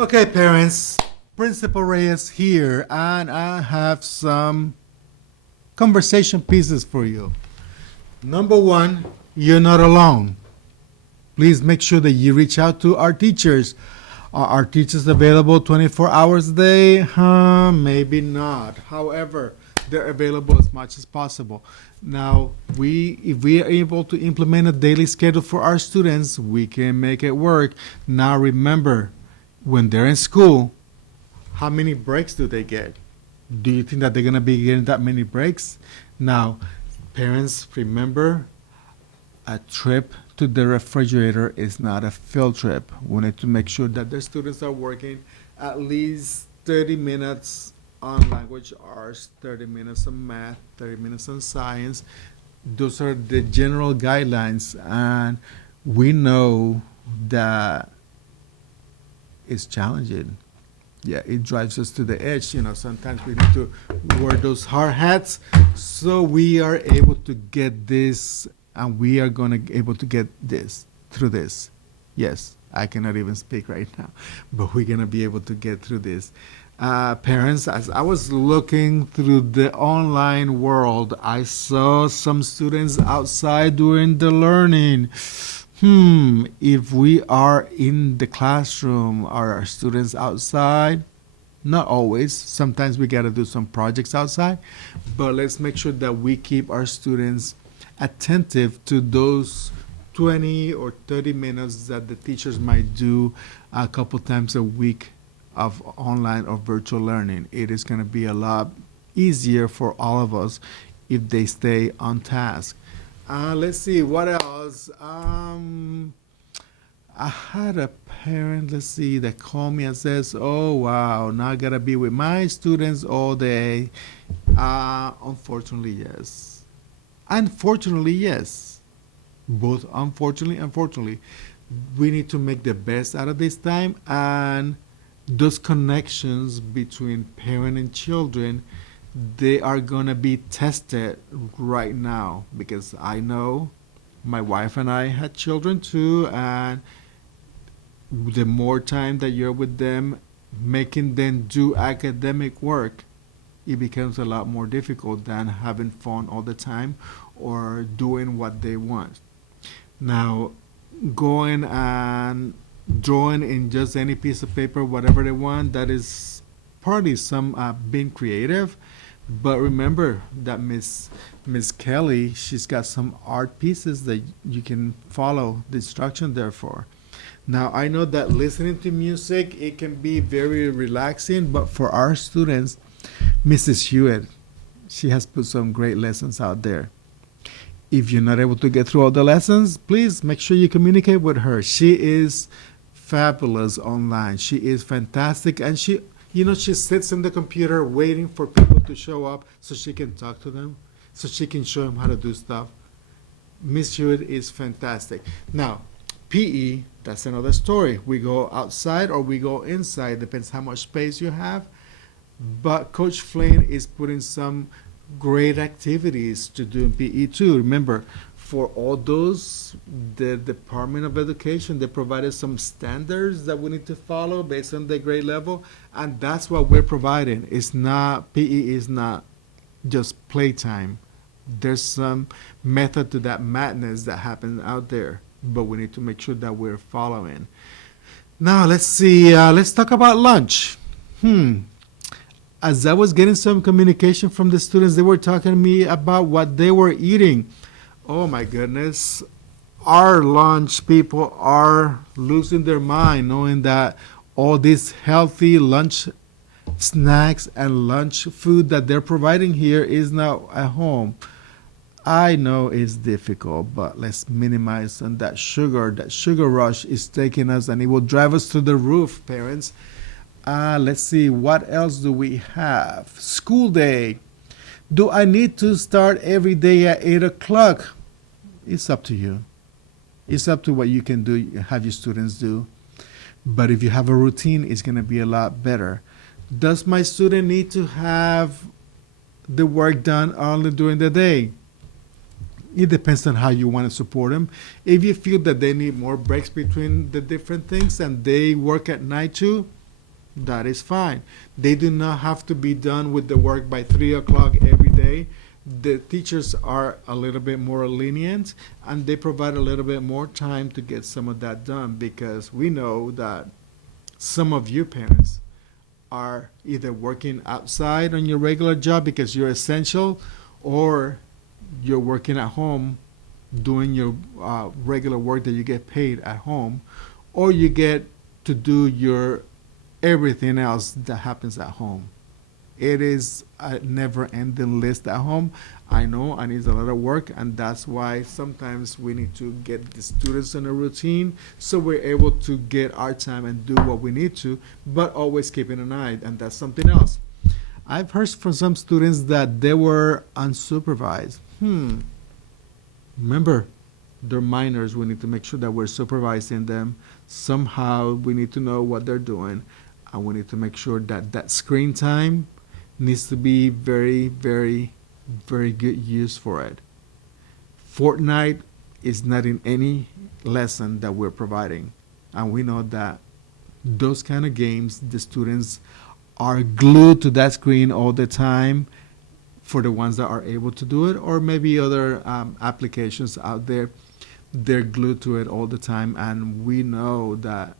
Okay, parents, Principal Reyes here, and I have some conversation pieces for you. Number one, you're not alone. Please make sure that you reach out to our teachers. Are our teachers available 24 hours a day? Maybe not. However, they're available as much as possible. Now, if we are able to implement a daily schedule for our students, we can make it work. Now, remember, when they're in school, how many breaks do they get? Do you think that they're going to be getting that many breaks? Now, parents, remember, a trip to the refrigerator is not a field trip. We need to make sure that the students are working at least 30 minutes on language arts, 30 minutes on math, 30 minutes on science. Those are the general guidelines, and we know that it's challenging. Yeah, it drives us to the edge. Sometimes we need to wear those hard hats so we are able to get this, and we are going to be able to get this through this. Yes, I cannot even speak right now, but we're going to be able to get through this. Parents, as I was looking through the online world, I saw some students outside doing the learning. If we are in the classroom, are our students outside? Not always. Sometimes we got to do some projects outside, but let's make sure that we keep our students attentive to those 20 or 30 minutes that the teachers might do a couple times a week of online or virtual learning. It is going to be a lot easier for all of us if they stay on task. Let's see what else. I had a parent, let's see, that called me and says, "Oh wow, now I gotta be with my students all day." Unfortunately, yes. Unfortunately, yes. Both unfortunately, unfortunately. We need to make the best out of this time, and those connections between parent and children, they are gonna be tested right now, because I know my wife and I had children too, and the more time that you're with them, making them do academic work, it becomes a lot more difficult than having fun all the time or doing what they want. Now, going and drawing in just any piece of paper, whatever they want, that is partly some being creative. But remember that Miss Kelly, she's got some art pieces that you can follow the instruction there for. Now, I know that listening to music, it can be very relaxing, but for our students, Mrs. Hewitt, she has put some great lessons out there. If you're not able to get through all the lessons, please make sure you communicate with her. She is fabulous online. She is fantastic, and she sits in the computer waiting for people to show up so she can talk to them, so she can show them how to do stuff. Miss Hewitt is fantastic. Now, PE, that's another story. We go outside or we go inside, depends how much space you have. But Coach Flynn is putting some great activities to do in PE too. Remember, for all those, the Department of Education, they provided some standards that we need to follow based on the grade level, and that's what we're providing. It's not, PE is not just playtime. There's some method to that madness that happens out there, but we need to make sure that we're following. Now, let's see, let's talk about lunch. As I was getting some communication from the students, they were talking to me about what they were eating. Oh my goodness. Our lunch people are losing their mind knowing that all these healthy lunch snacks and lunch food that they're providing here is now at home. I know it's difficult, but let's minimize on that sugar. That sugar rush is taking us and it will drive us to the roof, parents. Let's see, what else do we have? School day. Do I need to start every day at 8 o'clock? It's up to you. It's up to what you can do, have your students do. But if you have a routine, it's going to be a lot better. Does my student need to have the work done only during the day? It depends on how you want to support them. If you feel that they need more breaks between the different things and they work at night too, that is fine. They do not have to be done with the work by 3 o'clock every day. The teachers are a little bit more lenient and they provide a little bit more time to get some of that done because we know that some of you parents are either working outside on your regular job because you're essential or you're working at home doing your regular work that you get paid at home, or you get to do your everything else that happens at home. It is a never ending list at home. I know I need a lot of work, and that's why sometimes we need to get the students in a routine so we're able to get our time and do what we need to, but always keeping an eye, and that's something else. I've heard from some students that they were unsupervised. Remember, they're minors. We need to make sure that we're supervising them. Somehow, we need to know what they're doing, and we need to make sure that that screen time needs to be very, very, very good use for it. Fortnite is not in any lesson that we're providing, and we know that those kind of games, the students are glued to that screen all the time for the ones that are able to do it, or maybe other applications out there, they're glued to it all the time, and we know that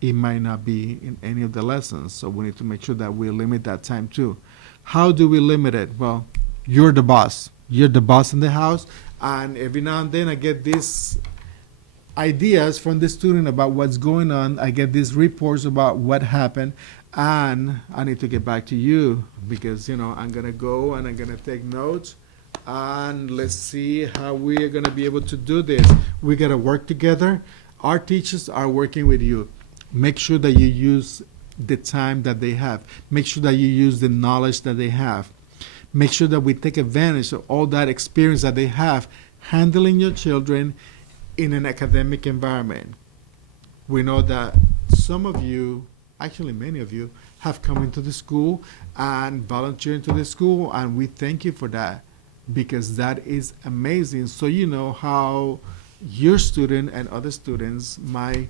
it might not be in any of the lessons. So we need to make sure that we limit that time too. How do we limit it? Well, you're the boss. You're the boss in the house, and every now and then I get these ideas from the student about what's going on. I get these reports about what happened, and I need to get back to you because I'm gonna go and I'm gonna take notes, and let's see how we are gonna be able to do this. We gotta work together. Our teachers are working with you. Make sure that you use the time that they have. Make sure that you use the knowledge that they have. Make sure that we take advantage of all that experience that they have handling your children in an academic environment. We know that some of you, actually many of you, have come into the school and volunteered into the school, and we thank you for that because that is amazing. So you know how your student and other students might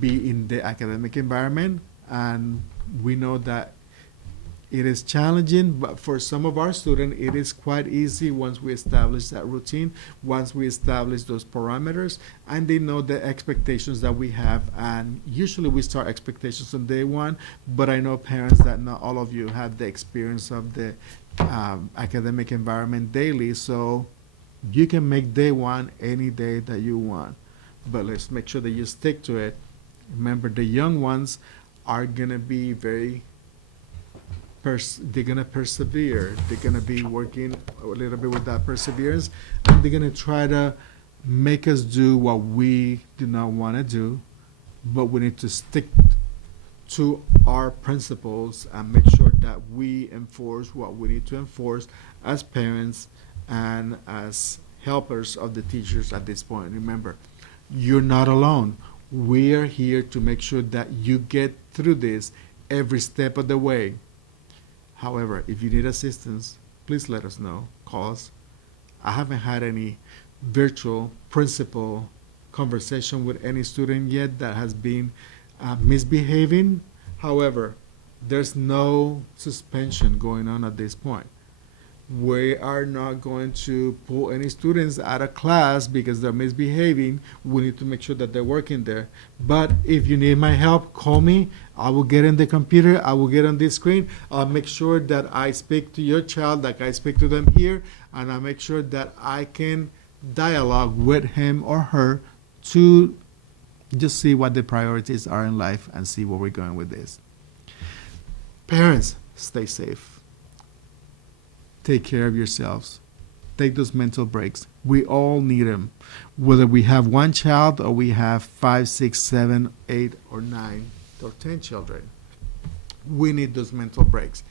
be in the academic environment, and we know that it is challenging, but for some of our students, it is quite easy once we establish that routine, once we establish those parameters, and they know the expectations that we have. And usually we start expectations on day one, but I know parents that not all of you have the experience of the academic environment daily, so you can make day one any day that you want. But let's make sure that you stick to it. Remember, the young ones are gonna be very they're gonna persevere. They're gonna be working a little bit with that perseverance, and they're gonna try to make us do what we do not want to do, but we need to stick to our principles and make sure that we enforce what we need to enforce as parents and as helpers of the teachers at this point. Remember, you're not alone. We are here to make sure that you get through this every step of the way. However, if you need assistance, please let us know. Call us. I haven't had any virtual principal conversation with any student yet that has been misbehaving. However, there's no suspension going on at this point. We are not going to pull any students out of class because they're misbehaving. We need to make sure that they're working there. But if you need my help, call me. I will get in the computer. I will get on this screen. I'll make sure that I speak to your child like I speak to them here. And I'll make sure that I can dialogue with him or her to just see what the priorities are in life and see where we're going with this. Parents, stay safe. Take care of yourselves. Take those mental breaks. We all need them. Whether we have one child or we have 5, 6, 7, 8, or 9, or 10 children, we need those mental breaks.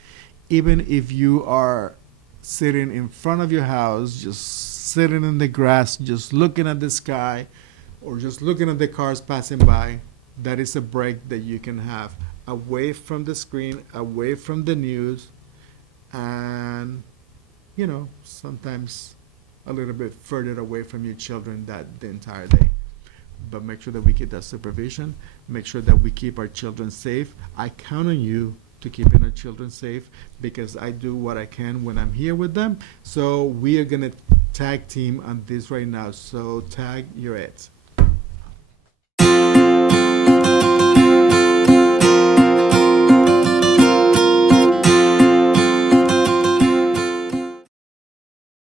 Even if you are sitting in front of your house, just sitting in the grass, just looking at the sky, or just looking at the cars passing by, that is a break that you can have away from the screen, away from the news, and sometimes a little bit further away from your children that the entire day. but make sure that we get that supervision, make sure that we keep our children safe. I count on you to keeping our children safe because I do what I can when I'm here with them. So we are gonna tag team on this right now. So tag, you're it.